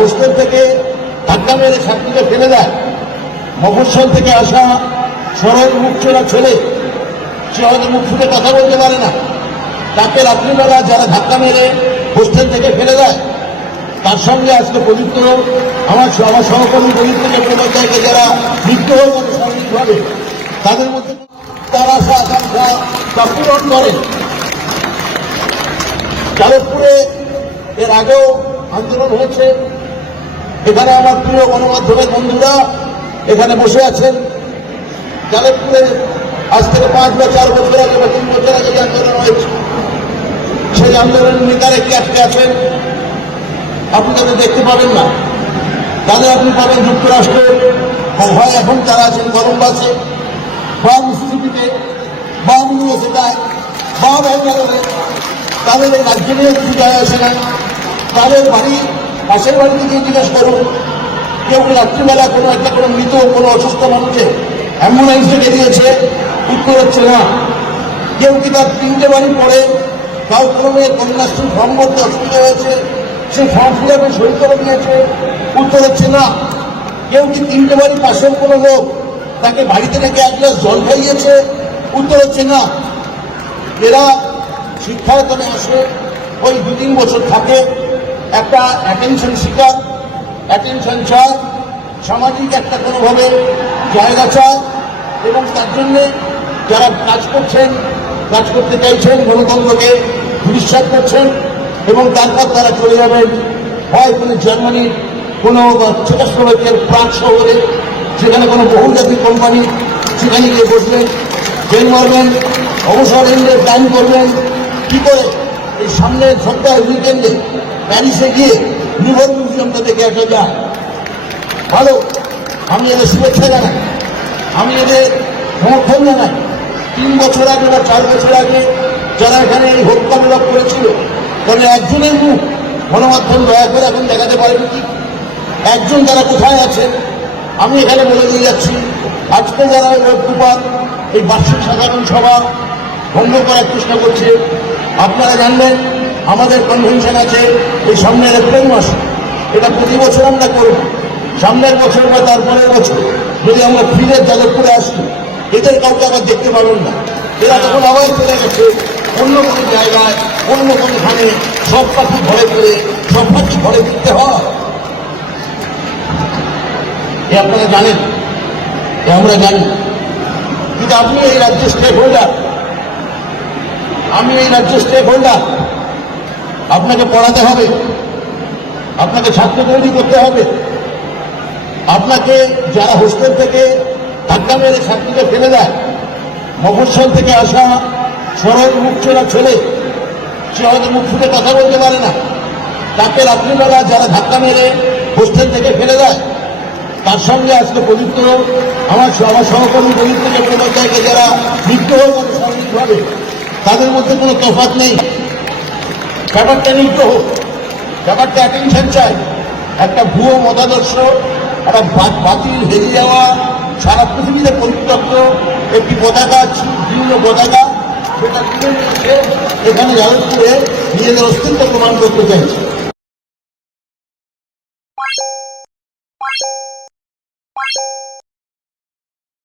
Hostel থেকে ধাক্কা মেরে ছাত্রীকে ফেলে দেয়। মফস্বল থেকে আসা সরল মুখ চোরা ছেলে, সে হয়তো মুখ ফুটে কথা বলতে পারে না। তাকে রাত্রিবেলা যারা ধাক্কা মেরে হোস্টেল থেকে ফেলে দেয়, তার সঙ্গে আজকে পবিত্র আমার আমার সহকর্মী পবিত্র চট্টোপাধ্যায়কে যারা মৃত্যু হয়ে গেছে শারীরিকভাবে তাদের মধ্যে তার আশা, আকাঙ্ক্ষা তা পূরণ করেন যাদবপুরে এর আগেও আন্দোলন হয়েছে। এখানে আমার প্রিয় গণমাধ্যমের বন্ধুরা এখানে বসে আছেন। যাদবপুরে আজ থেকে পাঁচ বা চার বছর আগে বা তিন বছর আগে যে আন্দোলন হয়েছে, সেই আন্দোলনের নেতারা কি আজকে আছেন। আপনি তাদের দেখতে পাবেন না। তাদের আপনি পাবেন যুক্তরাষ্ট্রে। হয় এখন তারা আছেন কলম্বাসে। বা মিসিসিপিতে বা মিনিয়েসিটায় বা ব্যাঙ্গালোরে। তাদের রাজ্য নিয়ে যায় আসে না। তাদের বাড়ি পাশের বাড়িতে গিয়ে জিজ্ঞেস করুন কেউ রাত্রিবেলা কোনো একটা কোনো মৃত কোনো অসুস্থ মানুষকে অ্যাম্বুলেন্স থেকে দিয়েছে? উত্তর হচ্ছে না। কেউ কি তার তিনটে বাড়ি পড়ে কাউ কোনো মেয়ের কন্যাশ্রী ফর্ম করতে অসুবিধা হয়েছে? সেই ফর্ম ফিল আপে সই করে দিয়েছে। উত্তর হচ্ছে না। কেউ কি তিনটে বাড়ি পাশের কোনো লোক তাকে বাড়িতে রেখে এক গ্লাস জল খাইয়েছে? উত্তর হচ্ছে না। এরা শিক্ষায়তনে আসে, ওই দু তিন বছর থাকে। একটা অ্যাটেনশন শিকার অ্যাটেনশন চায় সামাজিক একটা কোনোভাবে জায়গা চায় এবং তার জন্যে যারা কাজ করছেন, কাজ করতে চাইছেন, গণতন্ত্রকে বিশ্বাস করছেন, এবং তারপর তারা চলে যাবেন, হয় কোনো জার্মানির কোনো চেকোস্লোভাকিয়ার প্রাক শহরে সেখানে কোনো বহুজাতিক কোম্পানি সেখানে গিয়ে বসবেন ট্রেন মারবেন, অবসর এন্ডে প্ল্যান করবেন, কী করে? এই সামনের সপ্তাহ উইকেন্ডে প্যারিসে গিয়ে লিভার মিউজিয়ামটা দেখে আসা যায়। ভালো, আমি এদের শুভেচ্ছা জানাই। আমি এদের সমর্থন জানাই। তিন বছর আগে বা চার বছর আগে যারা এখানে এই হত্যামূলক করেছিল তাহলে একজনের মুখ গণমাধ্যম দয়া করে এখন দেখাতে পারেন কি? একজন যারা কোথায় আছে, আমি এখানে বলে দিয়ে যাচ্ছি, আজকে যারা এই রোদ্দুপাত এই বার্ষিক সাধারণ সভা ভঙ্গ করার চেষ্টা করছে আপনারা জানবেন, আমাদের কনভেনশন আছে এই সামনের এপ্রিল মাসে। এটা প্রতি বছর আমরা করব। সামনের বছর বা তারপরের বছর যদি আমরা ফিরে যাদবপুরে আসি, এদের কাউকে আবার দেখতে পাবেন না। এরা তখন আবার চলে গেছে অন্য কোনো জায়গায়, অন্য কোনোখানে সব পাখি ঘরে করে সব পাখি ঘরে দিতে হয়। এ আপনারা জানেন, এ আমরা জানি। কিন্তু আপনি এই রাজ্যের স্টেক হোল্ডার আমি এই রাজ্য স্টেক হোল্ডার। আপনাকে পড়াতে হবে। আপনাকে ছাত্র তৈরি করতে হবে। আপনাকে যারা হোস্টেল থেকে ধাক্কা মেরে ছাত্রীকে ফেলে দেয়, মফস্বল থেকে আসা সরল মুখ চোরা ছেলে, সে হয়তো মুখ ফুটে কথা বলতে পারে না। তাকে রাত্রিবেলা যারা ধাক্কা মেরে হোস্টেল থেকে ফেলে দেয়, তার সঙ্গে আজকে পবিত্র আমার সহকর্মী পবিত্র চট্টোপাধ্যায়কে যারা মৃত্যু গেছে শারীরিকভাবে তাদের মধ্যে কোনো তফাত নেই। ব্যাপারটা নিগ্রহ। ব্যাপারটা অ্যাটেনশন চাই। একটা ভুয়ো মতাদর্শ, একটা বাতিল হেরে যাওয়া সারা পৃথিবীতে পরিত্যক্ত একটি পতাকা ভিন্ন পতাকা, সেটা তুলে এখানে যাদবপুরে নিজেদের অস্তিত্ব প্রমাণ করতে চাইছে।